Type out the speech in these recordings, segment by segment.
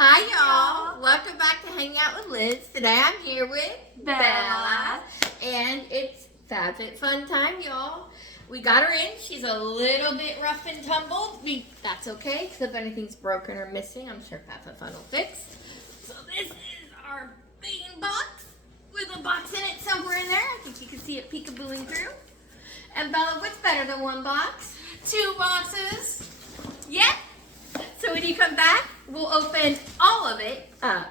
Hi y'all, welcome back to Hang Out with Liz. Today I'm here with Bella. And it's Fab Fit Fun time, y'all. We got her in. She's a little bit rough and tumbled. That's okay, because if anything's broken or missing, I'm sure Fab Fit Fun will fix. So this is our main box with a box in it somewhere in there. I think you can see it peekabooing through. And Bella, what's better than one box? 2 boxes. Yeah. So when you come back, we'll open all of it up.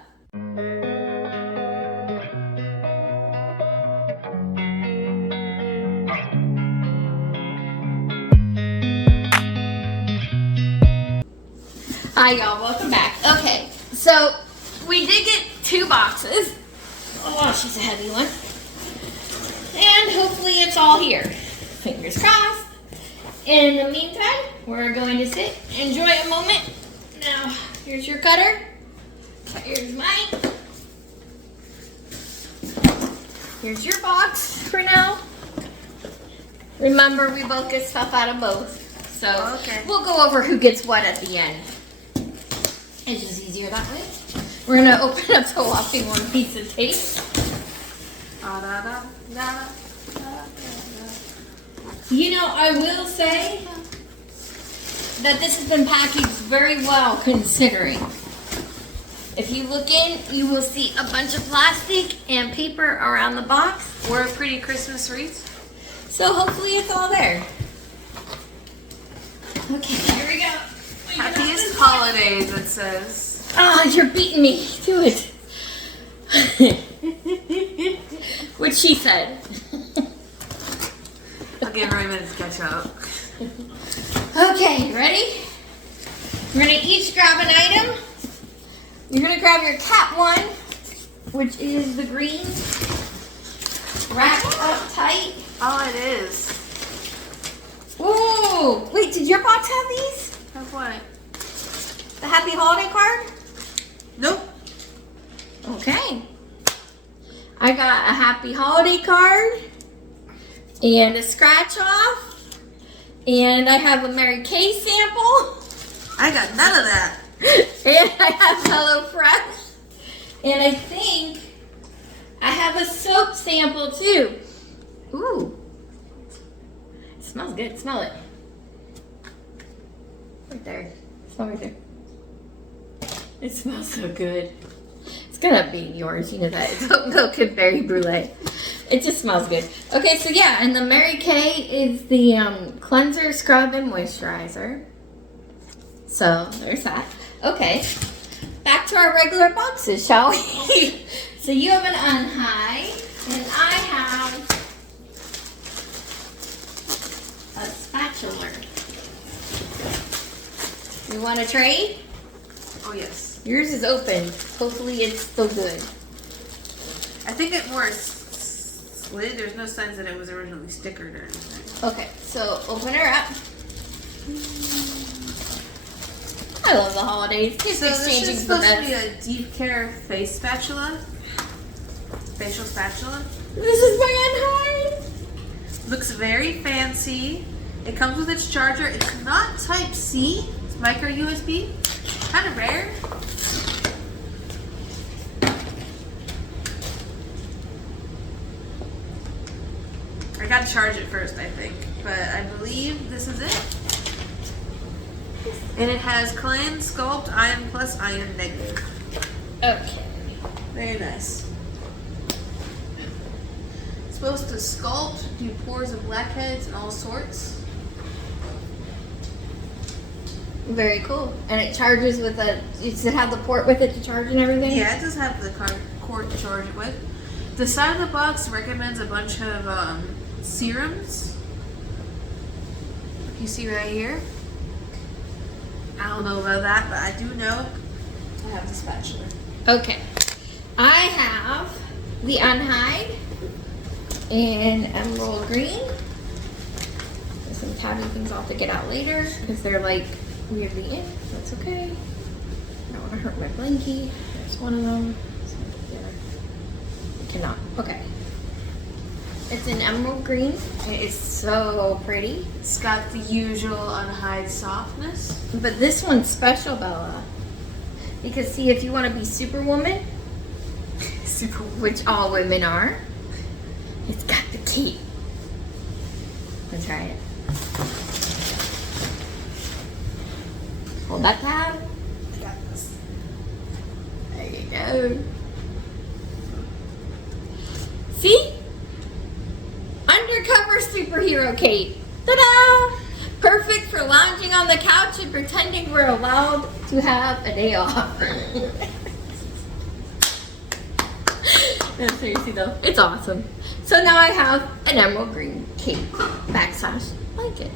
Hi y'all, welcome back. Okay, so we did get 2 boxes. Oh, she's a heavy one. And hopefully it's all here. Fingers crossed. In the meantime, we're going to sit, enjoy a moment. Now, here's your cutter. Here's mine. Here's your box for now. Remember, we both get stuff out of both. So We'll go over who gets what at the end. It's just easier that way. We're gonna open up the whopping 1 piece of tape. You know, I will say that this has been packaged very well considering. If you look in, you will see a bunch of plastic and paper around the box. Or a pretty Christmas wreath. So hopefully it's all there. Okay, here we go. Happiest holidays, it says. Oh, you're beating me to it. What she said. I'll give her a minute to catch up. Okay, ready? We're gonna each grab an item. You're gonna grab your cat one, which is the green. Wrap it up tight. Oh, it is. Ooh, wait, did your box have these? Have what? The happy holiday card? Nope. Okay. I got a happy holiday card and a scratch off. And I have a Mary Kay sample. I got none of that. And I have HelloFresh. And I think I have a soap sample too. Ooh. It smells good. Smell it. Right there. Smell right there. It smells so good. It's gonna be yours. You know that. It's oat milk and berry brulee. It just smells good. Okay, so yeah, and the Mary Kay is the cleanser, scrub, and moisturizer. So there's that. Okay, back to our regular boxes, shall we? So you have an unhide, and I have a spatula. You want a trade? Oh, yes. Yours is open. Hopefully it's still good. I think it more slid. There's no signs that it was originally stickered or anything. Okay, so open her up. I love the holidays. Just So this exchanging is the supposed to be best. a deep care face spatula. Facial spatula. This is my unhide. Looks very fancy. It comes with its charger. It's not Type C. It's micro USB. Kind of rare. I gotta charge it first, I think. But I believe this is it. And it has Cleanse, Sculpt, Iron Plus, Iron Negative. Okay. Very nice. It's supposed to sculpt, do pores of blackheads and all sorts. Very cool. And it charges with a. Does it have the port with it to charge and everything? Yeah, it does have the cord to charge it with. The side of the box recommends a bunch of serums. You see right here. I don't know about that, but I do know I have the spatula. Okay. I have the unhide in emerald green. There's some tabby things I'll have to get out later because they're like weirdly in. That's okay. I don't want to hurt my blankie. There's one of them. I cannot. Okay. It's an emerald green. It is so pretty. It's got the usual unhide softness. But this one's special, Bella. Because see, if you want to be Superwoman, which all women are, it's got the cape. Let's try it. Hold that tab. I got this. There you go. See? Undercover superhero cape. Ta-da! Perfect for lounging on the couch and pretending we're allowed to have a day off. No, seriously though, it's awesome. So now I have an emerald green cape backslash blanket.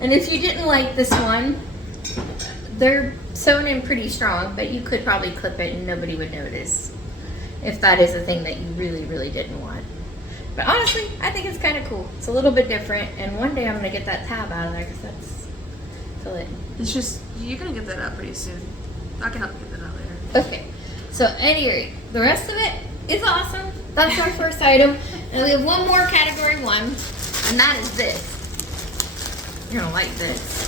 And if you didn't like this one, they're sewn in pretty strong, but you could probably clip it and nobody would notice if that is a thing that you really, really didn't want. But honestly, I think it's kind of cool. It's a little bit different, and one day I'm going to get that tab out of there because that's fill it. It's just, you're going to get that out pretty soon. I can help you get that out later. Okay, so anyway, the rest of it is awesome. That's our first item. And we have one more category 1, and that is this. You're going to like this.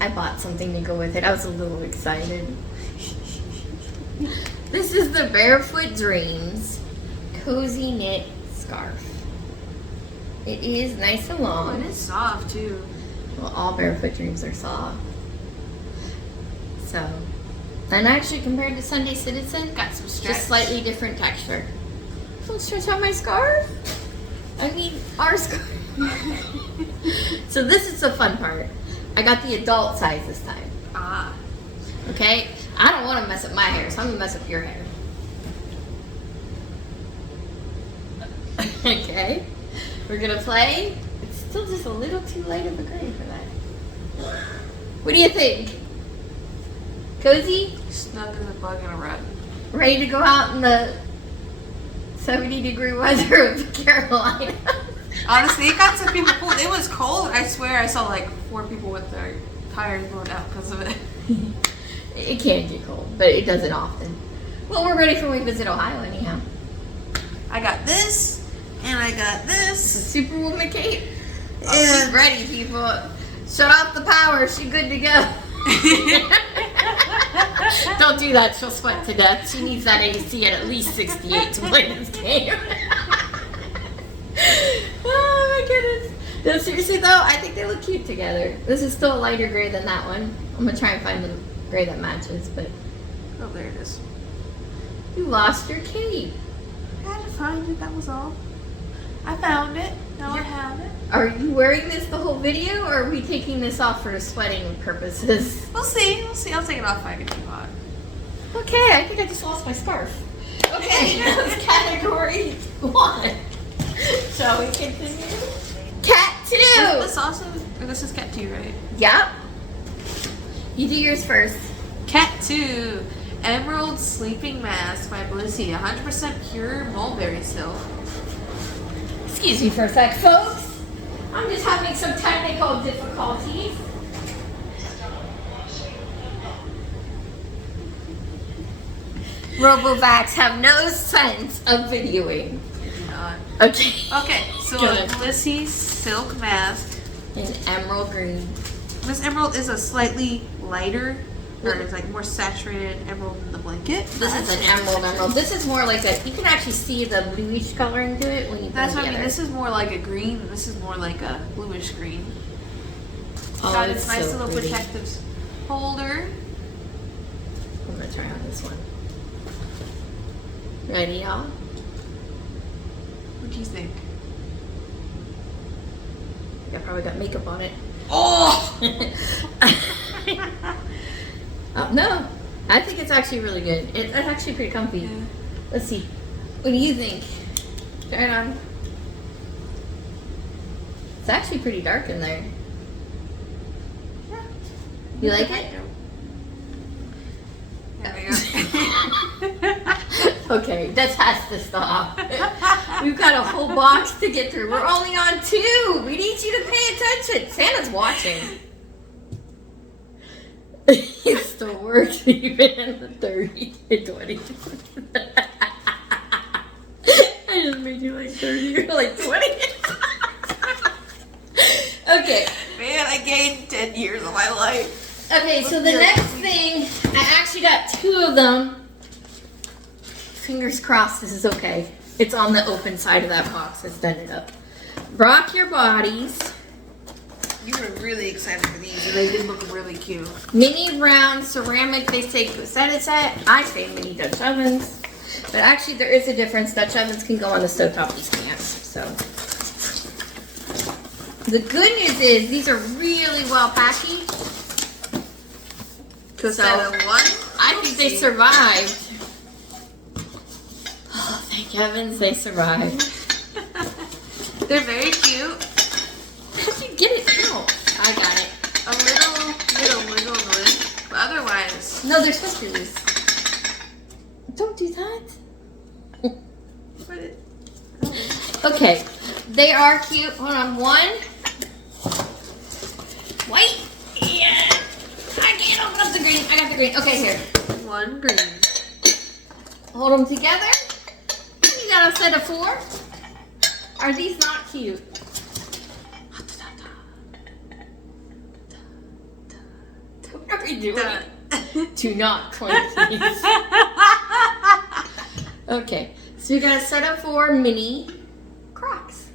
I bought something to go with it. I was a little excited. This is the Barefoot Dreams Cozy Knit Scarf. It is nice and long. Oh, it is soft too. Well, all Barefoot Dreams are soft. So, and actually compared to Sunday Citizen, Got some stretch. just slightly different texture. Don't stretch out my scarf. I mean, our scarf. So this is the fun part. I got the adult size this time. Ah. Okay? I don't want to mess up my hair, so I'm going to mess up your hair. Okay? We're going to play. It's still just a little too light of a gray for that. What do you think? Cozy? Snug as a bug in a rug. Ready to go out in the 70-degree weather of Carolina? Honestly, it got some people cold. It was cold. I swear I saw like 4 people with their tires blown out because of it. It can get cold, but it doesn't often. Well, we're ready for when we visit Ohio anyhow. I got this, and I got It's a this. Superwoman cape. Oh, And- she's ready, people. Shut off the power. She's good to go. Don't do that. She'll sweat to death. She needs that AC at least 68 to play this game. Oh my goodness. No, seriously though, I think they look cute together. This is still a lighter gray than that one. I'm gonna try and find the gray that matches, but Oh, there it is. you lost your cape. I had to find it, that was all. I found it. Now I have it. Are you wearing this the whole video, or are we taking this off for sweating purposes? We'll see. We'll see. I'll take it off if I get too hot. Okay, I think I just lost my scarf. Okay, that's category 1. Shall we continue? Cat 2! This also, or this is cat 2, right? Yep. You do yours first. Cat 2. Emerald Sleeping Mask by Blissey. 100% pure mulberry silk. Excuse me for a sec, folks. I'm just having some technical difficulties. Robovacs have no sense of videoing. Okay. Okay, so Good. a Blissey silk mask. In emerald green. This emerald is a slightly lighter, or it's like more saturated emerald than the blanket. This is an emerald. This is more like a, you can actually see the bluish coloring to it when you put That's it what I together. mean. This is more like a green. And this is more like a bluish green. Oh, Got it's its nice so little pretty. protective holder. I'm gonna try on this one. Ready, y'all? What do you think? I probably got makeup on it. Oh! No, I think it's actually really good. It's actually pretty comfy. Yeah. Let's see. What do you think? Try it on. It's actually pretty dark in there. Yeah. You like it? There we go. Okay, this has to stop. We've got a whole box to get through. We're only on 2. We need you to pay attention. Santa's watching. It still works even in the 30 and 20. I just made you like 30. You're like 20. Okay. Man, I gained 10 years of my life. Okay, so the next thing, I actually got 2 of them. Fingers crossed this is okay. It's on the open side of that box. It's done it up. Rock Your Bodies. You were really excited for these. They did look really cute. Mini round ceramic. They say set. I say mini Dutch ovens. But actually there is a difference. Dutch ovens can go on the stovetop. These can't. So the good news is these are really well packaged. So I think they survived. Oh, thank heavens they survived. They're very cute. How'd you get it out? I got it. A little wiggle noise. But otherwise. No, they're supposed to be loose. Don't do that. Okay. They are cute. Hold on. 1. White. Yeah. I can't open up the green. I got the green. Okay, here. 1 green. Hold them together. You got a set of 4. Are these not cute? What are we doing? Do not clink these. Okay, so you got a set of 4 mini Crocs.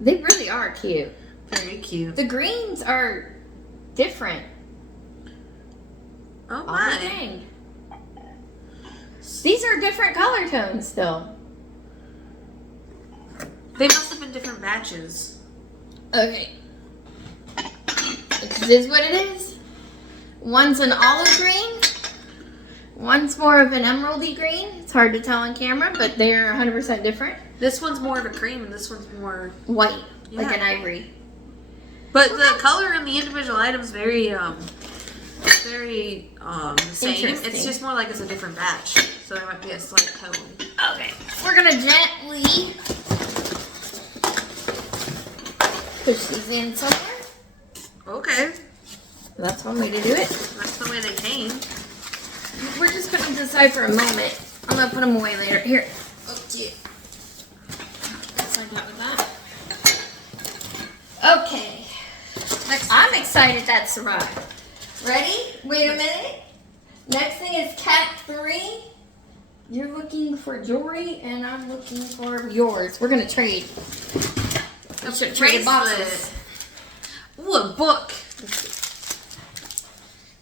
They really are cute. Very cute. The greens are different. Oh my. Dang. These are different color tones still. They must have been different batches. Okay. This is what it is. One's an olive green. One's more of an emeraldy green. It's hard to tell on camera, but they're 100% different. This one's more of a cream and this one's more white, like an ivory. But the color in the individual items very the same. It's just more like it's a different batch. So there might be a slight code. Okay. We're gonna gently push these in somewhere. Okay. That's one way to do it. That's the way they came. We're just gonna decide for a moment. I'm gonna put them away later. Here. Oh, yeah. Let's like that with that. Okay. I'm excited that survived. Ready? Wait a minute. Next thing is Cat 3. You're looking for jewelry, and I'm looking for yours. We're gonna trade. We should trade boxes. Ooh, a book.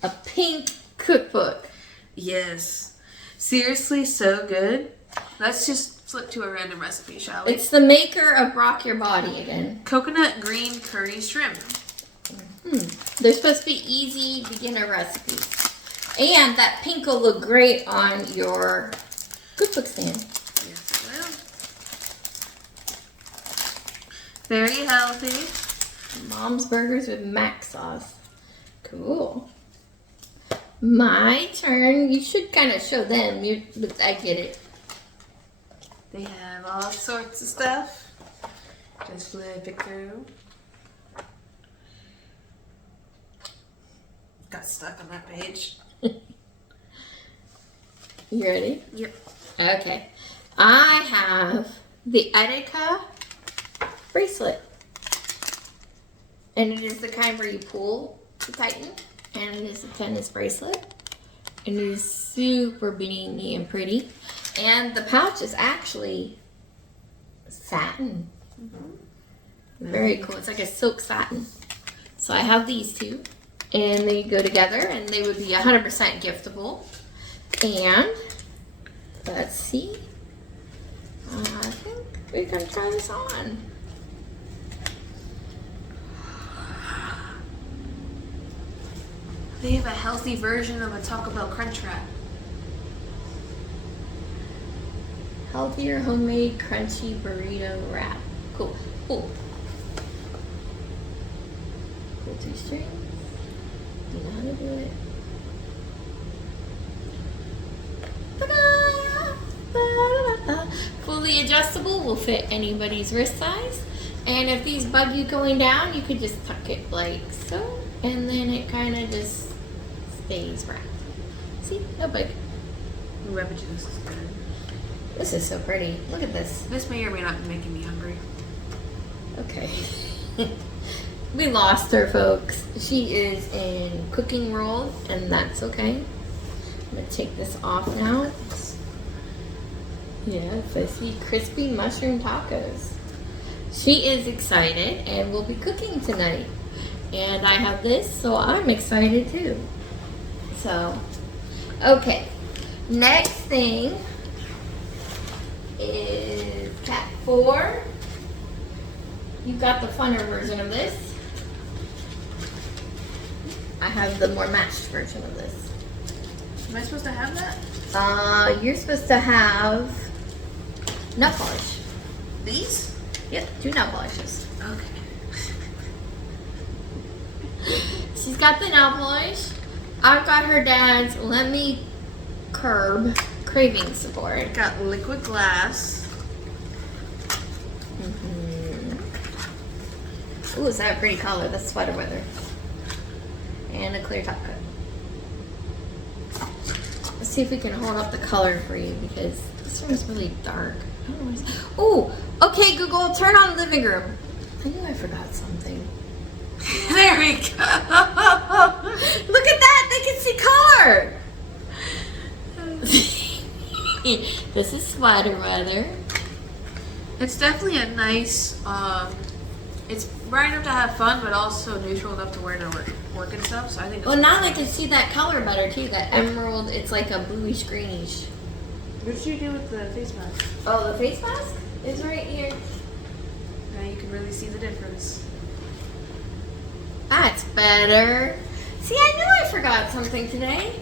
A pink cookbook. Yes. Seriously, so good. Let's just flip to a random recipe, shall we? It's the maker of Rock Your Body again. Coconut green curry shrimp. They're supposed to be easy beginner recipes. And that pink will look great on your cookbook stand. Yes, it will. Very healthy. Mom's Burgers with mac sauce. Cool. My turn. You should kind of show them. I get it. They have all sorts of stuff. Just flip it through. Got stuck on that page. You ready? Yep. Okay. I have the Etika bracelet. And it is the kind where you pull to tighten. And it is a tennis bracelet. And it is super beanie and pretty. And the pouch is actually satin. Very cool. It's like a silk satin. So I have these 2. And they go together and they would be 100% giftable. And let's see. I think we can try this on. They have a healthy version of a Taco Bell Crunch Wrap. Healthier homemade crunchy burrito wrap. Cool. Cool. Pull 2 strings. You know how to do it. Ta-da! Fully adjustable, will fit anybody's wrist size. And if these bug you going down, you could just tuck it like so. And then it kind of just stays wrapped. See? No bug. Whoever this is good. This is so pretty. Look at this. This may or may not be making me hungry. Okay. We lost her, folks. She is in cooking roll, and that's okay. I'm gonna take this off now. Yes, I see crispy mushroom tacos. She is excited and will be cooking tonight. And I have this, so I'm excited too. So, okay. Next thing is Cat 4. You've got the funner version of this. I have the more matched version of this. Am I supposed to have that? You're supposed to have nail polish. These? Yep, 2 nail polishes. Okay. She's got the nail polish. I've got her dad's Let Me Curb craving support. Got liquid glass. Ooh, is that a pretty color? That's sweater weather. And a clear top coat. Let's see if we can hold up the color for you because this room is really dark. I don't know what okay, Google, turn on living room. I knew I forgot something. There we go. Look at that! They can see color! This is sweater weather. It's definitely a nice, it's bright enough to have fun, but also neutral enough to wear to work and stuff. So I think. Well, now they can see that color better too. That emerald, it's like a bluish greenish. What did you do with the face mask? Oh, the face mask is right here. Now you can really see the difference. That's better. See, I knew I forgot something today.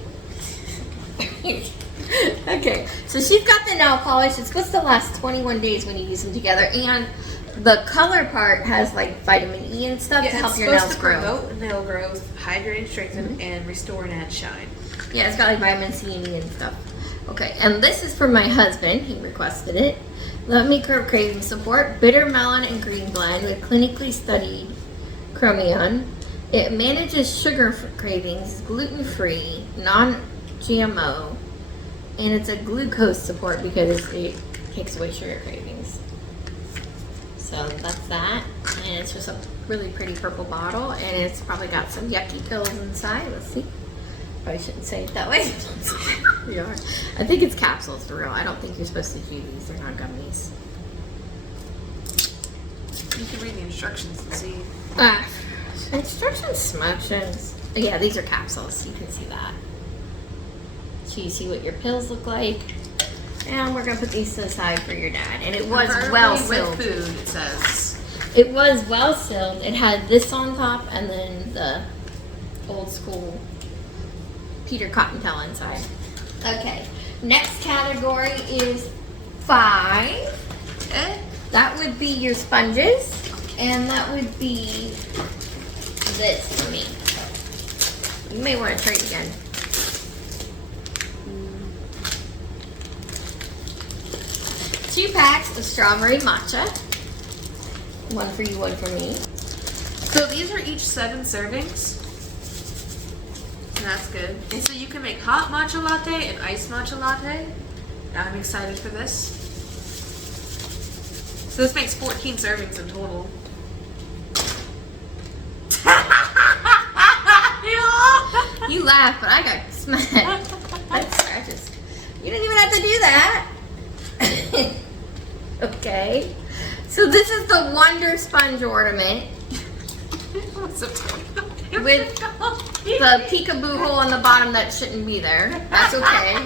Okay, so she's got the nail polish. It's supposed to last 21 days when you use them together, and the color part has like vitamin E and stuff to help your nails grow. Promote nail growth, hydrate and strengthen, and restore and add shine. Yeah, it's got like vitamin C and E and stuff. Okay, and this is for my husband. He requested it. Let Me Curb craving support. Bitter melon and green blend with clinically studied chromium. It manages sugar cravings, gluten-free, non-GMO, and it's a glucose support because it takes away sugar cravings. So that's that, and it's just a really pretty purple bottle, and it's probably got some yucky pills inside. Let's see. Probably shouldn't say it that way. They are. I think it's capsules for real. I don't think you're supposed to chew these. They're not gummies. You can read the instructions and see. Instructions. Yeah, these are capsules. You can see that. So you see what your pills look like. And we're gonna put these to the side for your dad. And it was well sealed. With food, it says. It was well sealed. It had this on top and then the old school Peter Cottontail inside. Okay. Next category is 5. Okay. That would be your sponges. And that would be this for me. You may want to try it again. Two packs of strawberry matcha. One for you, one for me. So these are each 7 servings. And that's good. And so you can make hot matcha latte and iced matcha latte. I'm excited for this. So this makes 14 servings in total. You laugh, but I got smacked. That's scratches. You didn't even have to do that. Okay. So this is the Wonder Sponge Ornament with the peekaboo hole on the bottom that shouldn't be there. That's okay.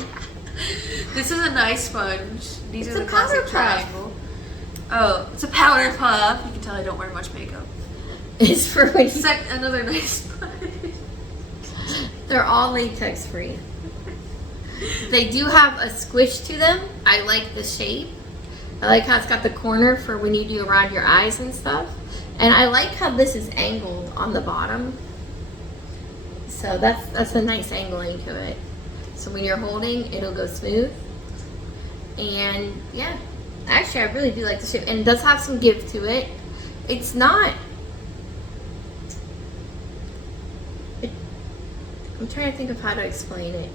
This is a nice sponge. These It's are a the classic powder puff. triangle. Oh, it's a powder puff. You can tell I don't wear much makeup. It's for when you... Another nice sponge. They're all latex free. They do have a squish to them. I like the shape. I like how it's got the corner for when you do around your eyes and stuff. And I like how this is angled on the bottom. So that's a nice angling to it. So when you're holding, it'll go smooth. And yeah, actually I really do like the shape. And it does have some give to it. It's not... I'm trying to think of how to explain it.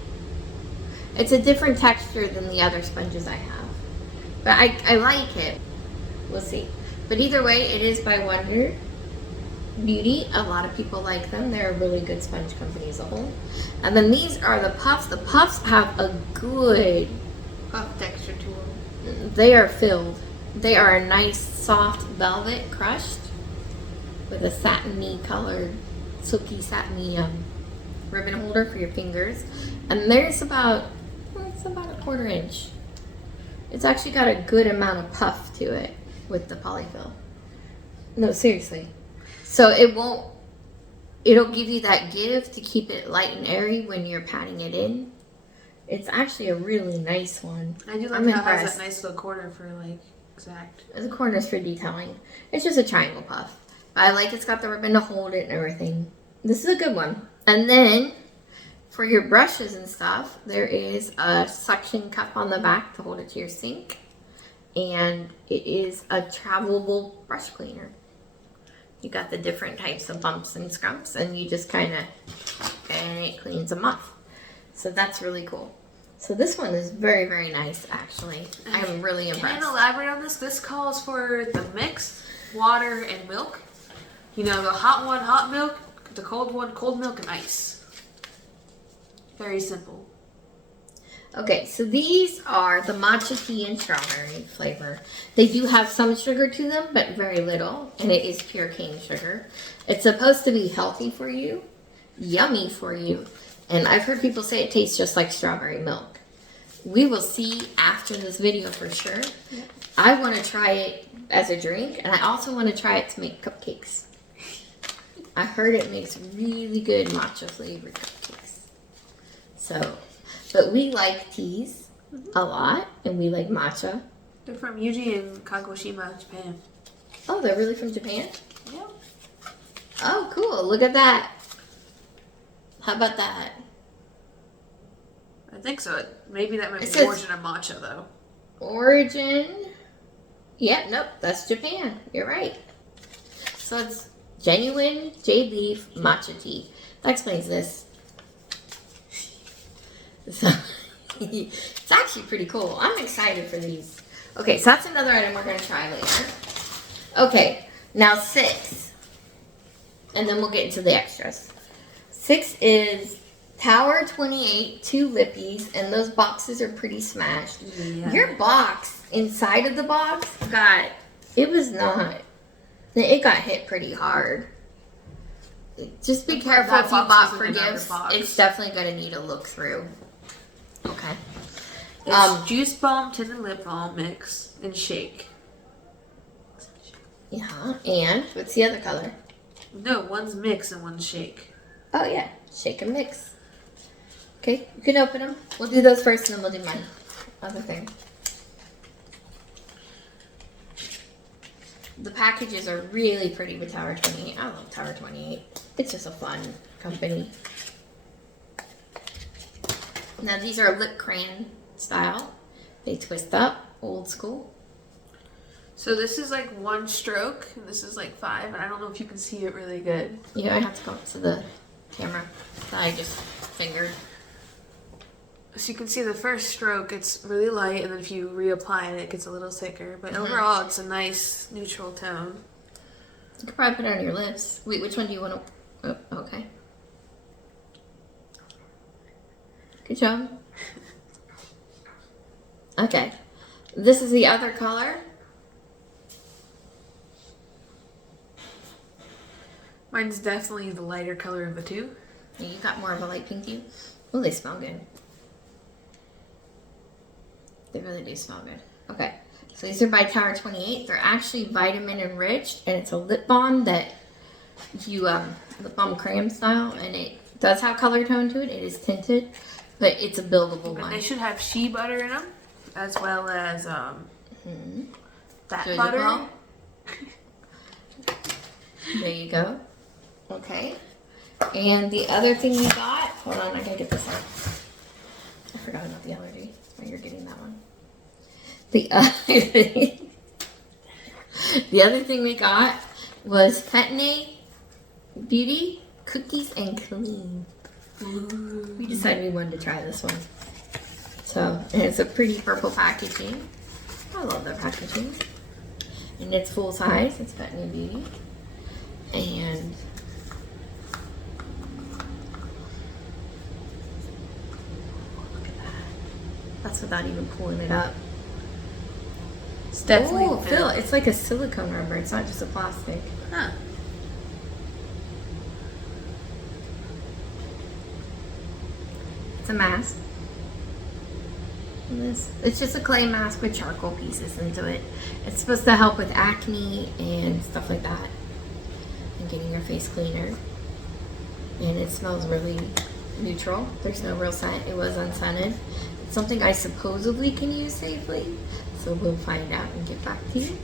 It's a different texture than the other sponges I have. But I like it. We'll see. But either way, it is by Wonder. Beauty. A lot of people like them. They're a really good sponge company as a whole. And then these are the puffs. The puffs have a good puff texture to them. They are filled. They are a nice soft velvet crushed with a satiny colored, silky satiny ribbon holder for your fingers. And there's about, it's about a 1/4 inch. It's actually got a good amount of puff to it with the polyfill. No, seriously. So it'll give you that give to keep it light and airy when you're patting it in. It's actually a really nice one. I do like how it has that nice little corner for like exact. The corner's for detailing. It's just a triangle puff. But I like it's got the ribbon to hold it and everything. This is a good one. And then for your brushes and stuff, there is a suction cup on the back to hold it to your sink. And it is a travelable brush cleaner. You got the different types of bumps and scrumps, and you just kind of, and it cleans them off. So that's really cool. So this one is very, very nice, actually. I'm really impressed. Can I elaborate on this? This calls for the mix, water, and milk. You know, the hot one, hot milk, the cold one, cold milk, and ice. Very simple. Okay, so these are the matcha tea and strawberry flavor. They do have some sugar to them, but very little, and it is pure cane sugar. It's supposed to be healthy for you, yummy for you, and I've heard people say it tastes just like strawberry milk. We will see after this video for sure. Yeah. I want to try it as a drink, and I also want to try it to make cupcakes. I heard it makes really good matcha flavored cupcakes. So, but we like teas a lot, and we like matcha. They're from Yuji and Kagoshima, Japan. Oh, they're really from Japan? Yeah. Oh, cool. Look at that. How about that? I think so. Maybe that might be origin of matcha, though. Origin. Yeah, nope. That's Japan. You're right. So it's genuine jade leaf matcha tea. That explains this. So, it's actually pretty cool. I'm excited for these. Okay, so that's another item we're going to try later. Okay, now 6. And then we'll get into the extras. 6 is Tower 28, 2 lippies, and those boxes are pretty smashed. Yeah. Your box, inside of the box, it got hit pretty hard. Just be careful if you bought for gifts. It's definitely going to need a look through. Okay. It's juice balm, tinted lip balm mix and shake. Yeah, and what's the other color? No, one's mix and one's shake. Oh yeah, shake and mix. Okay, you can open them. We'll do those first and then we'll do my other thing. The packages are really pretty with Tower 28. I love Tower 28. It's just a fun company. Now these are lip crayon style. They twist up, old school. So this is like 1 stroke, and this is like 5, and I don't know if you can see it really good. Yeah, I have to go up to the camera that I just fingered. So you can see the first stroke, it's really light, and then if you reapply it, it gets a little thicker. But overall, it's a nice neutral tone. You could probably put it on your lips. Wait, which one do you want to... Oh, okay. Good job. Okay. This is the other color. Mine's definitely the lighter color of the two. Yeah, you got more of a light pinky. Oh, they smell good. They really do smell good. Okay. So these are by Tower 28. They're actually vitamin enriched, and it's a lip balm that you, lip balm crayon style, and it does have color tone to it. It is tinted, but it's a buildable one. They should have shea butter in them, as well as that Jojoba. butter. There you go. Okay. And the other thing we got, hold on, I gotta get this out. I forgot about the allergy. Oh, you're getting that one. The other thing we got was Petne Beauty Cookies and Clean. Ooh. We decided we wanted to try this one. So, and it's a pretty purple packaging. I love their packaging. And it's full size. It's Petne Beauty. And look at that. That's without even pulling it up. It's definitely Oh, Phil, it's like a silicone rubber. It's not just a plastic. Huh. It's a mask. And it's just a clay mask with charcoal pieces into it. It's supposed to help with acne and stuff like that. And getting your face cleaner. And it smells really neutral. There's no real scent. It was unscented. It's something I supposedly can use safely. So we'll find out and get back to you.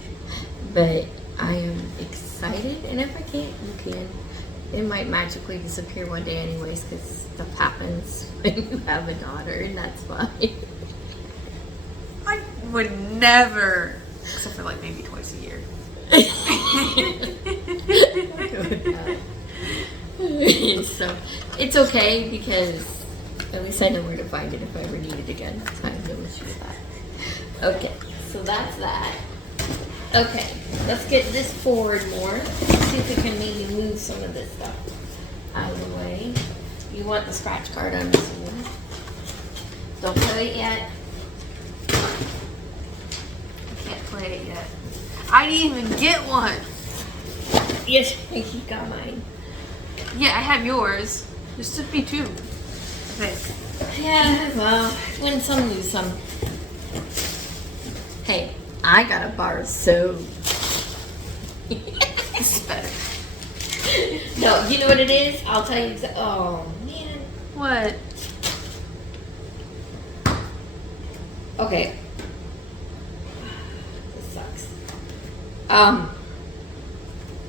But I am excited. And if I can't, you can. It might magically disappear one day anyways, because stuff happens when you have a daughter, and that's fine. I would never, except for like maybe twice a year. So it's okay, because at least I know where to find it if I ever need it again. So I have no issue with that. Okay, so that's that. Okay, let's get this forward more. See if we can maybe move some of this stuff out of the way. You want the scratch card, I'm assuming. Don't play it yet. I can't play it yet. I didn't even get one. Yes, you got mine. Yeah, I have yours. There should be two, I think. Yeah, well, win some, lose some. Hey, I got a bar of soap. This is better. No, you know what it is? I'll tell you. Oh, man. What? Okay. This sucks.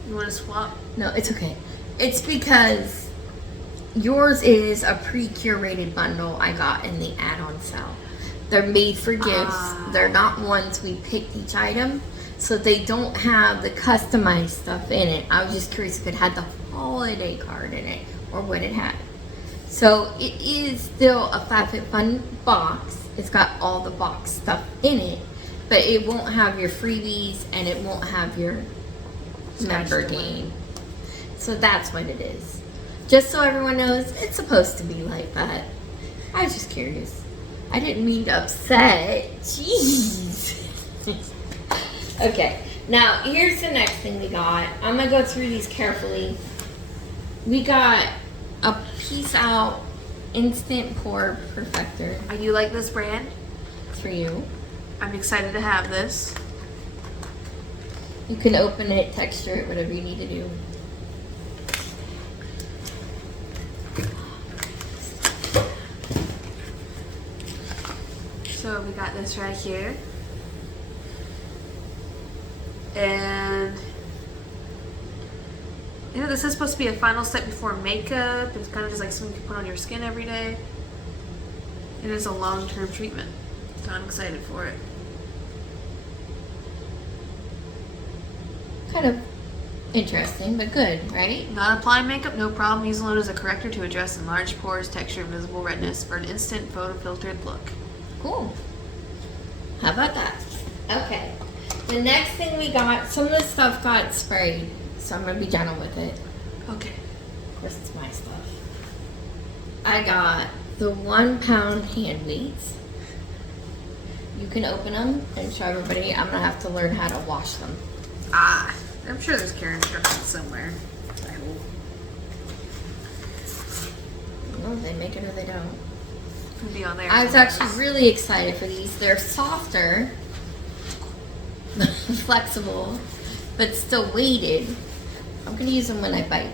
You want to swap? No, it's okay. It's because yours is a pre-curated bundle I got in the add-on sale. They're made for gifts. They're not ones we picked each item. So they don't have the customized stuff in it. I was just curious if it had the holiday card in it or what it had. So it is still a FabFitFun box. It's got all the box stuff in it. But it won't have your freebies and it won't have your member game. So that's what it is. Just so everyone knows, it's supposed to be like that. I was just curious. I didn't mean to upset. Jeez. Okay, now here's the next thing we got. I'm gonna go through these carefully. We got a Peace Out Instant Pore Perfector. Are you like this brand? For you. I'm excited to have this. You can open it, texture it, whatever you need to do. So we got this right here. And you know, this is supposed to be a final step before makeup. It's kind of just like something you put on your skin every day. It is a long-term treatment, so I'm excited for it. Kind of interesting, but good, right? Not applying makeup, no problem. Use alone as a corrector to address enlarged pores, texture, and visible redness for an instant photo-filtered look. Cool. How about that? Okay. The next thing we got, some of the stuff got sprayed, so I'm going to be gentle with it. Okay. Of course, it's my stuff. I got the 1 pound hand weights. You can open them and show everybody. I'm going to have to learn how to wash them. I'm sure there's care instructions somewhere. I hope. Well, they make it or they don't. It'll be on there. I was actually really excited for these. They're softer, flexible, but still weighted. I'm going to use them when I bike.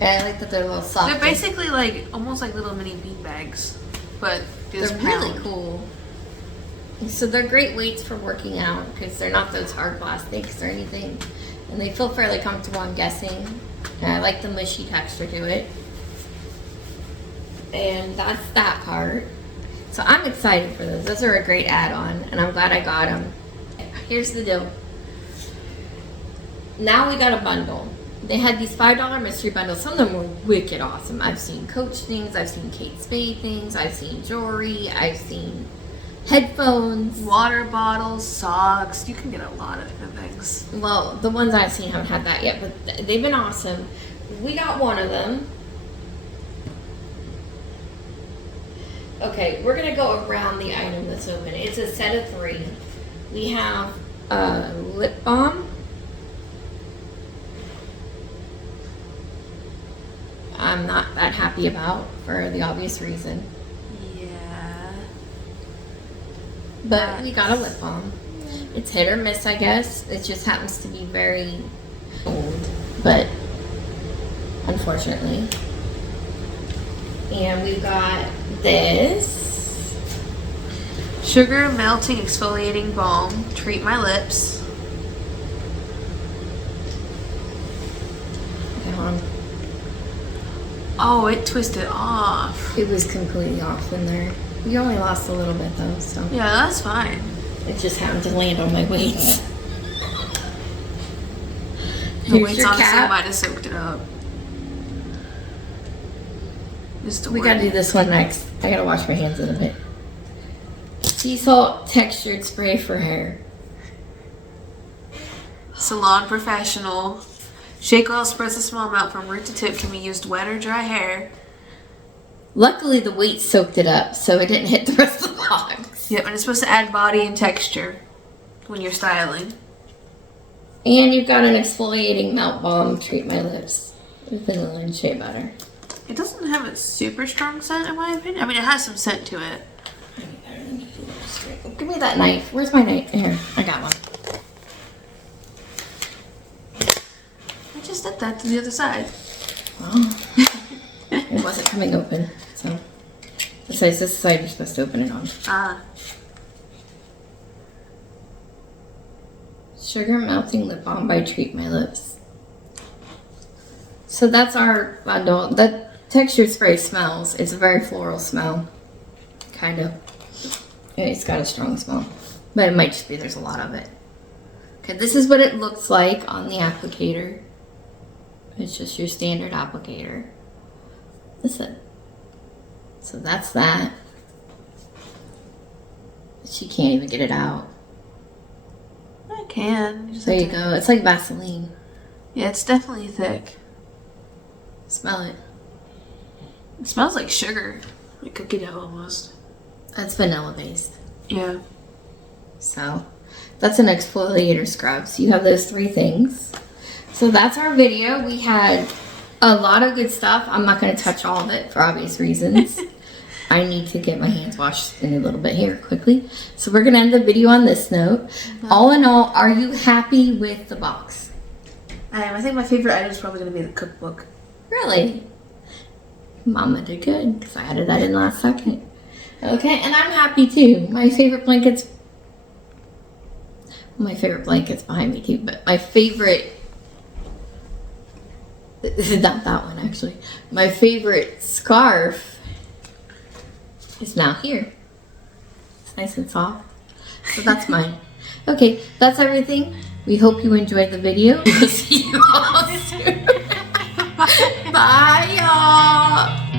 And I like that they're a little soft. They're basically like almost like little mini bead bags, but they're really cool. So they're great weights for working out because they're not those hard plastics or anything. And they feel fairly comfortable, I'm guessing. And I like the mushy texture to it. And that's that part. So I'm excited for those. Those are a great add-on, and I'm glad I got them. Here's the deal. Now we got a bundle. They had these $5 mystery bundles. Some of them were wicked awesome. I've seen Coach things. I've seen Kate Spade things. I've seen jewelry. I've seen headphones. Water bottles, socks. You can get a lot of different things. Well, the ones I've seen haven't had that yet, but they've been awesome. We got one of them. Okay, we're gonna go around the item that's open. It's a set of 3. We have a lip balm. I'm not that happy about for the obvious reason. Yeah. But we got a lip balm. It's hit or miss, I guess. It just happens to be very old, but unfortunately. And we've got this. Sugar melting exfoliating balm. Treat my lips. Okay, hold on. Oh, it twisted off. It was completely off in there. We only lost a little bit though, so. Yeah, that's fine. It just happened to land on my weights. The Here's weights your honestly cap. might have soaked it up. Just to We worry. gotta do this one next. I gotta wash my hands in a bit. Sea salt textured spray for hair. Salon Professional. Shake oil spreads a small amount from root to tip. Can be used wet or dry hair. Luckily, the weight soaked it up, so it didn't hit the rest of the box. Yep, and it's supposed to add body and texture when you're styling. And you've got an exfoliating melt balm. Treat my lips with vanilla and shea butter. It doesn't have a super strong scent, in my opinion. I mean, it has some scent to it. Give me that knife. Where's my knife? Here, I got one. I just did that to the other side. Well, it wasn't coming open, so. Besides, this side you're supposed to open it on. Ah. Sugar melting lip balm by Treat My Lips. So that's our bundle. The textured spray smells. It's a very floral smell. Kind of. It's got a strong smell. But it might just be there's a lot of it. Okay, this is what it looks like on the applicator. It's just your standard applicator. Listen. So that's that. She can't even get it out. I can. You just There have you to- go. It's like Vaseline. Yeah, it's definitely thick. Smell it. It smells like sugar. Like cookie dough almost. That's vanilla based. Yeah. So that's an exfoliator scrub. So you have those 3 things. So that's our video. We had a lot of good stuff. I'm not going to touch all of it for obvious reasons. I need to get my hands washed in a little bit here quickly. So we're going to end the video on this note. All in all, are you happy with the box? I am. I think my favorite item is probably going to be the cookbook. Really? Mama did good because I added that in last second. Okay, and I'm happy too. My favorite blanket's behind me too, but my favorite, not that one actually, my favorite scarf is now here. It's nice and soft. So that's mine. Okay, that's everything. We hope you enjoyed the video. We'll see you all soon. Bye, y'all.